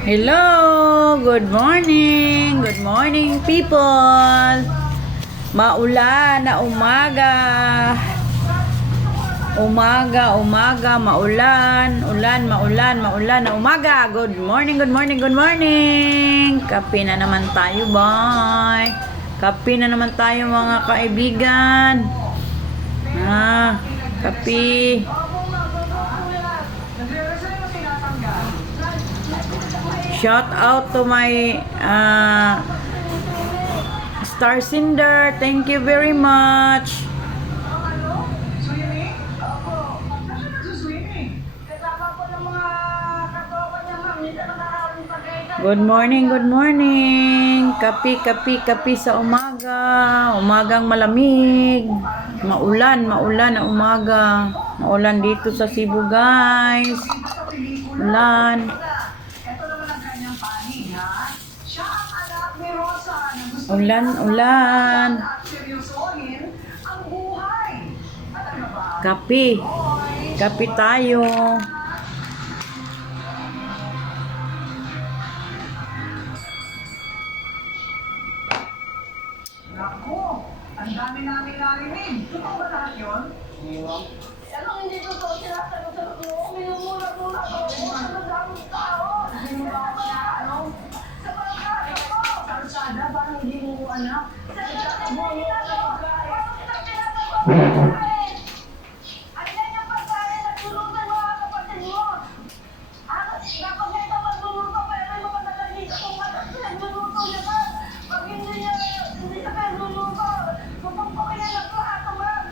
Hello! Good morning! Good morning, people! Maulan na umaga. Umaga, maulan. Maulan na umaga. Good morning, good morning, good morning! Kape na naman tayo, bye! Kape na naman tayo, mga kaibigan. Kape. Shout out to my Star Cinder. Thank you very much. Good morning, good morning. Kapi sa umaga. Umagang malamig. Maulan na umaga. Maulan dito sa Cebu, guys. Ulan. Ulan. Kape tayo. Naku, ang dami namin narinig. Totoo ba lahat yun? Anong hindi totoo? Sinasagot sa totoo. Minumura-mura ko. Ang daming tao. Hindi mo ba ako na ano? Sa pagkain ko. Sa kalsada, parang hindi mo anak. Sa pagkain ko. Ayan yung pagkain na tulutan mo ang kapatid mo. Dapat na ito magluluto pero may mga nagagita kung matas nagluluto niya ka. Pag hindi ka nagluluto, pupagpakin na lahat naman.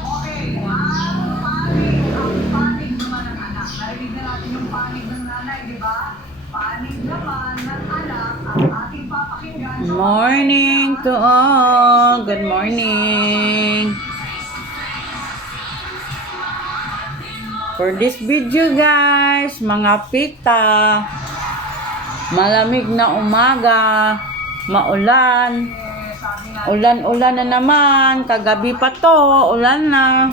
Okay, ang panig naman ng anak. Narinig na natin yung panig ng nanay, di ba? Panig naman ng anak ang ating papakinggan. Morning to all. Good morning. For this video, guys, mga pita, malamig na umaga, maulan, ulan na naman, kagabi pa to, ulan na,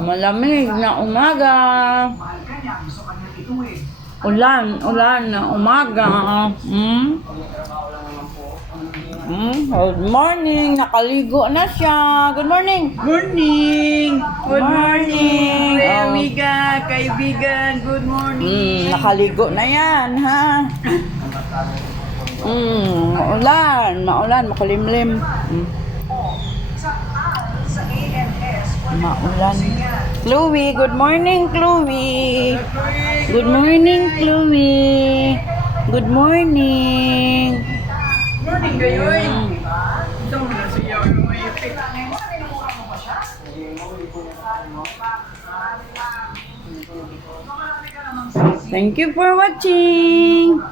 malamig na umaga, ulan na umaga. Good morning. Nakaligo na siya. Good morning. Good morning, amiga, kaibigan. Good morning. Nakaligo na yan, ha? Maulan, makulimlim. Maulan. Chloe, good morning, Chloe. Good morning, Chloe. Good morning. Morning kayo eh. Ito mo na siya yung may ipit. Thank you for watching.